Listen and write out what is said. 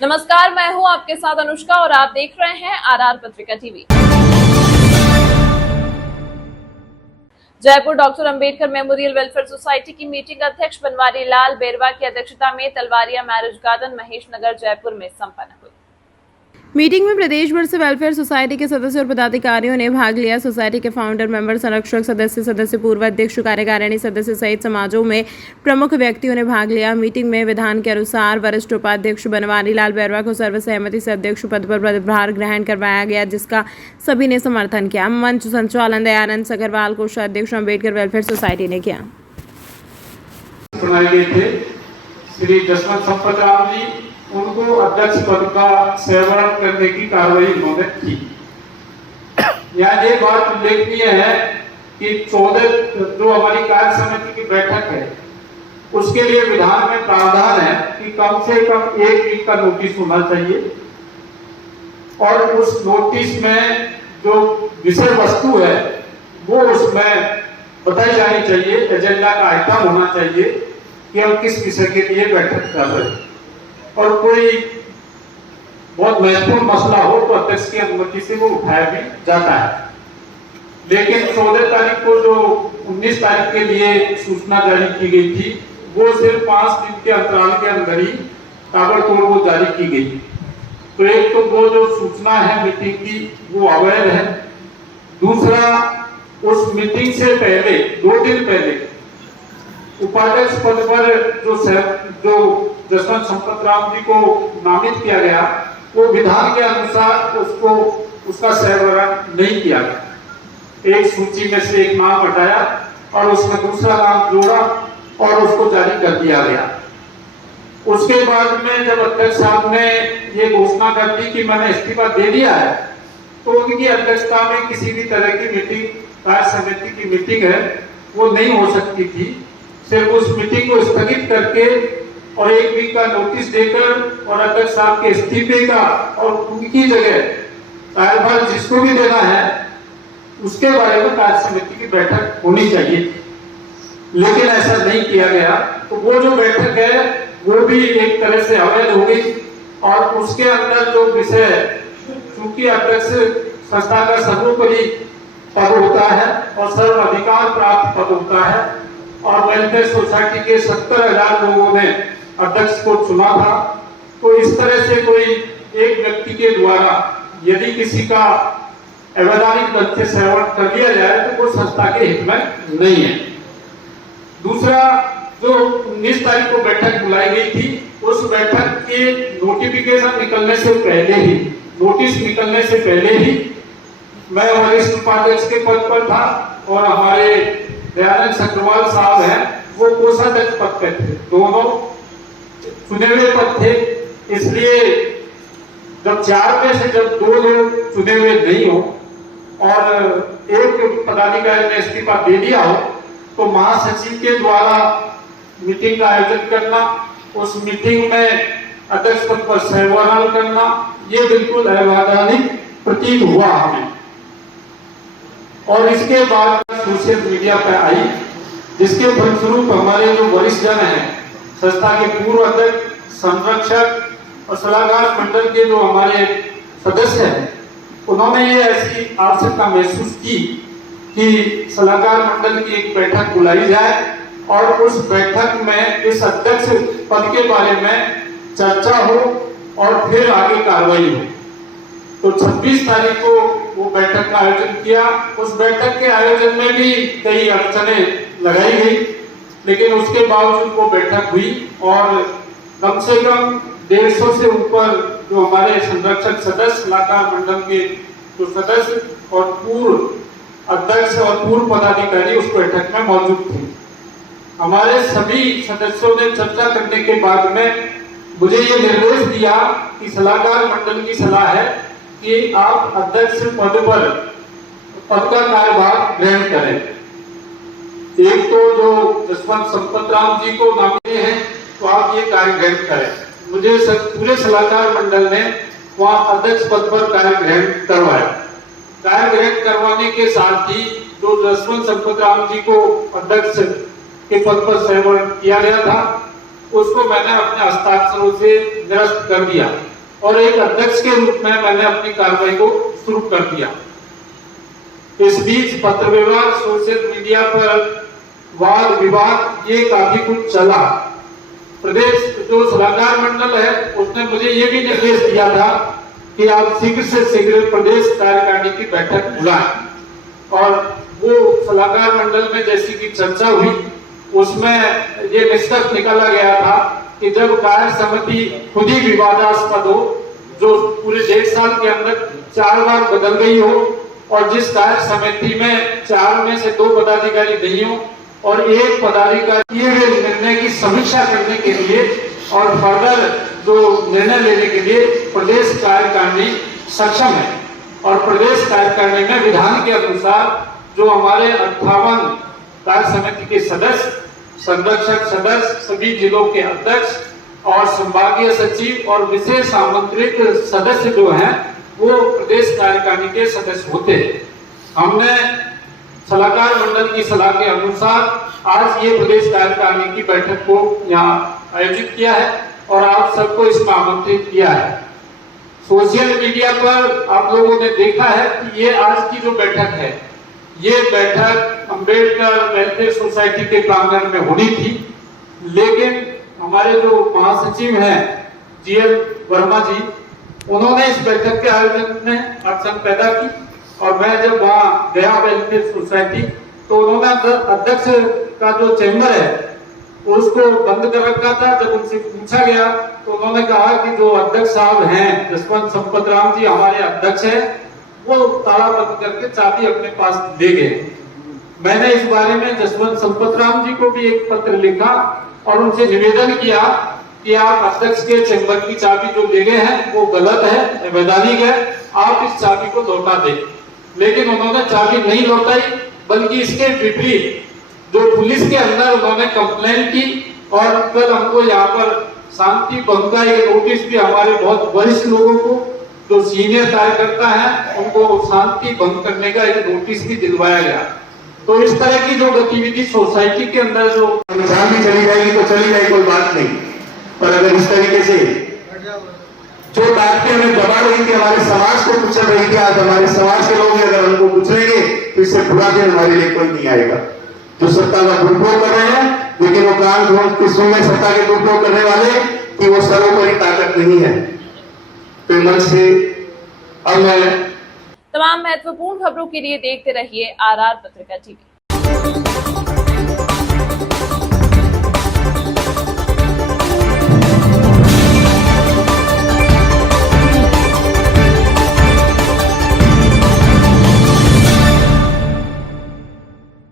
नमस्कार, मैं हूं आपके साथ अनुष्का और आप देख रहे हैं आरआर पत्रिका TV. Jaipur doctor Ambedkar memorial welfare society की मीटिंग अध्यक्ष बनवारी लाल बेरवा की अध्यक्षता में तलवारिया मैरिज गार्डन महेश नगर जयपुर में संपन्न हुई। मीटिंग में प्रदेश भर से वेलफेयर सोसाइटी के सदस्य और पदाधिकारियों ने भाग लिया। सोसाइटी के फाउंडर, मेंबर, संरक्षक सदस्य, पूर्व अध्यक्ष, कार्यकारिणी सदस्य सहित समाजों में प्रमुख व्यक्तियों ने भाग लिया। मीटिंग में विधान के अनुसार वरिष्ठ उपाध्यक्ष बनवारी लाल बैरवा को सर्वसहमति से अध्यक्ष पद पर पदभार ग्रहण करवाया गया, जिसका सभी ने समर्थन किया। मंच संचालन दयानंद सगरवाल, कोषाध्यक्ष अम्बेडकर वेलफेयर सोसाइटी ने किया। श्री जसवंत संपत राम जी उनको अध्यक्ष पद का सेवारत करने की कार्रवाई उन्होंने की। यहाँ ये बात उल्लेखनीय है कि 14 जो हमारी कार्य समिति की बैठक है उसके लिए विधान में प्रावधान है कि कम से कम 1 वीक का नोटिस होना चाहिए और उस नोटिस में जो विषय वस्तु है वो उसमें बताई जानी चाहिए। एजेंडा का आइटम होना चाहिए कि हम किस विषय के लिए बैठक कर रहे हैं और कोई बहुत महत्वपूर्ण मसला हो तो अध्यक्ष की अनुमति से वो उठाया भी जाता है। लेकिन 14 तारीख को जो 19 तारीख के लिए सूचना जारी की गई थी वो सिर्फ 5 दिन के अंतराल के अंदर ही ताबड़तोड़ वो जारी की गई। तो एक तो वो जो सूचना है मीटिंग की वो अवैध है। दूसरा, उस मीटिंग से पहले 2 दिन पहले उपाध्यक्ष पद पर जो जसवंत संपत राम जी को नामित किया गया वो विधान के अनुसार उसको उसका सेवारत नहीं किया गया। एक सूची में से एक नाम हटाया और उसमें दूसरा नाम जोड़ा और उसको जारी कर दिया गया। उसके बाद में जब अध्यक्ष साहब ने ये घोषणा कर दी कि मैंने इस्तीफा दे दिया है तो उनकी अध्यक्षता में किसी भी तरह की मीटिंग, कार्य समिति की मीटिंग है वो नहीं हो सकती थी। सिर्फ उस मीटिंग को स्थगित करके और 1 वीक का नोटिस देकर और अध्यक्ष साहब के इस्तीफे का और उनकी जगह कार्यभार जिसको भी देना है उसके बारे में कार्य समिति की बैठक होनी चाहिए, लेकिन ऐसा नहीं किया गया। तो वो जो बैठक है वो भी एक तरह से अवैध हो गई और उसके अंदर जो विषय, चूंकि अध्यक्ष संस्था का सर्वोपरि पद होता है और सर्वाधिकार प्राप्त पद होता है और वेलफेयर सोसाइटी के 70,000 लोगों ने अध्यक्ष को चुना था, तो इस तरह से कोई एक व्यक्ति के द्वारा यदि किसी का अवैधानिक पद से सेवारत कर दिया जाए तो वो संस्था के हित में नहीं है। दूसरा, जो 19 तारीख को बैठक बुलाई गई थी उस बैठक के नोटिफिकेशन निकलने से पहले ही, नोटिस निकलने से पहले ही मैं वरिष्ठ उपाध्यक्ष के पद पर था और हमारे दयानंद सगरवाल साहब हैं वो कोषाध्यक्ष पद पे थे। दोनों चुने हुए पद थे, इसलिए जब 4 में से जब 2 लोग चुने हुए नहीं हो और एक पदाधिकारी ने इस्तीफा दे दिया हो तो महासचिव के द्वारा मीटिंग का आयोजन करना, उस मीटिंग में अध्यक्ष पद पर सेवारत करना, ये बिल्कुल अवैधानिक प्रतीत हुआ हमें। और इसके बाद सोशल मीडिया पर आई, जिसके फलस्वरूप हमारे जो वरिष्ठ जन हैं, संस्था के पूर्व अध्यक्ष, संरक्षक और सलाहकार मंडल के जो हमारे सदस्य हैं, उन्होंने ये ऐसी आवश्यकता महसूस की कि सलाहकार मंडल की एक बैठक बुलाई जाए और उस बैठक में इस अध्यक्ष पद के बारे में चर्चा हो और फिर आगे कार्रवाई हो। तो 26 तारीख को वो बैठक का आयोजन किया। उस बैठक के आयोजन में भी कई अड़चनें लगाई गई, लेकिन उसके बावजूद वो बैठक हुई और कम से कम 150 से ऊपर जो हमारे संरक्षक सदस्य, सलाहकार मंडल के जो सदस्य और पूर्व अध्यक्ष और पूर्व पदाधिकारी उस बैठक में मौजूद थे। हमारे सभी सदस्यों ने चर्चा करने के बाद में मुझे ये निर्देश दिया कि सलाहकार मंडल की सलाह है कि आप अध्यक्ष पद का कार्यभार ग्रहण करें। एक तो जो जसवंत संपत राम जी को नामित हैं तो आप ये कार्य ग्रहण करें। मुझे पूरे सलाहकार मंडल ने वहाँ अध्यक्ष पद पर कार्य ग्रहण करवाया। कार्य ग्रहण करवाने के साथ ही जो जसवंत संपत राम जी को अध्यक्ष के पद पर सेवारत किया गया था उसको मैंने अपने हस्ताक्षरों से निरस्त कर दिया और एक अध्यक्ष के रूप में मैंने अपनी कार्रवाई को शुरू कर दिया। इस बीच पत्र व्यवहार, सोशल मीडिया पर वाद विवाद ये काफी कुछ चला। प्रदेश जो सलाहकार मंडल है उसने मुझे ये भी निर्देश दिया था कि आप शीघ्र से शीघ्र प्रदेश कार्यकारिणी की बैठक बुलाएं और वो सलाहकार मंडल में जैसी की चर्चा हुई उसमें ये निष्कर्ष निकाला गया था कि जब कार्य समिति खुद ही विवादास्पद हो, जो पूरे 1.5 साल के अंदर 4 बार बदल गई हो और जिस कार्य समिति में 4 में से 2 पदाधिकारी नहीं हो और 1 पदाधिकारी किए हुए निर्णय की समीक्षा करने के लिए और फर्दर जो निर्णय लेने के लिए प्रदेश कार्यकारिणी सक्षम है। और प्रदेश कार्यकारिणी में विधान के अनुसार जो हमारे 58 कार्य समिति के सदस्य, संरक्षक सदस्य, सभी जिलों के अध्यक्ष और संभागीय सचिव और विशेष आमंत्रित सदस्य जो हैं वो प्रदेश कार्यकारिणी के सदस्य होते हैं। हमने सलाहकार मंडल की सलाह के अनुसार आज ये प्रदेश कार्यकारिणी की बैठक को यहाँ आयोजित किया है और आप सबको इसमें आमंत्रित किया है। सोशल मीडिया पर आप लोगों ने देखा है कि ये आज की जो बैठक है, ये बैठक अंबेडकर वेलफेयर सोसाइटी के प्रांगण में होनी थी, लेकिन हमारे जो महासचिव हैं जीएल वर्मा जी, उन्होंने इस बैठक के आयोजन में अड़चन पैदा की और मैं जब वहाँ गया वेलफेयर सोसाइटी तो उन्होंने अध्यक्ष का जो चैम्बर है उसको बंद कर रखा था। जब उनसे पूछा गया तो उन्होंने कहा कि जो अध्यक्ष साहब हैं जसवंत संपत राम जी हमारे अध्यक्ष हैं, वो ताला बंद करके चाबी अपने पास ले गए। मैंने इस बारे में जसवंत संपत राम जी को भी एक पत्र लिखा और उनसे निवेदन किया कि आप अध्यक्ष के चैम्बर की चाबी जो ले गए हैं वो गलत है, अवैधानिक है, आप इस चाबी को लौटा दें। लेकिन उन्होंने चाबी नहीं लौटाई, बल्कि इसके विपरीत जो पुलिस के अंदर उन्होंने कंप्लेंट की और कल हमको यहाँ पर शांति भंग का एक नोटिस भी हमारे बहुत वरिष्ठ लोगों को जो सीनियर कार्यकर्ता हैं उनको शांति भंग करने का एक नोटिस भी दिलवाया गया। तो इस तरह की जो गतिविधि सोसाइटी के अंदर जो जान भी चली जाएगी तो चली जाए, कोई बात नहीं, पर अगर इस तरीके से जो बातें हमें दबा रही थी, हमारे समाज को कुचल रही थी, आज हमारे समाज के लोग अगर हमको कुचलेंगे तो इससे बुरा दिन हमारे लिए कोई नहीं आएगा। जो सत्ता का दुरुपयोग कर रहे हैं, लेकिन वो कान ढूंढ के सुन में सत्ता के दुरुपयोग करने वाले कि वो सर्वोपरि ताकत नहीं है। तो मन से अब मैं तमाम महत्वपूर्ण खबरों के लिए देखते रहिए RR पत्रिका TV।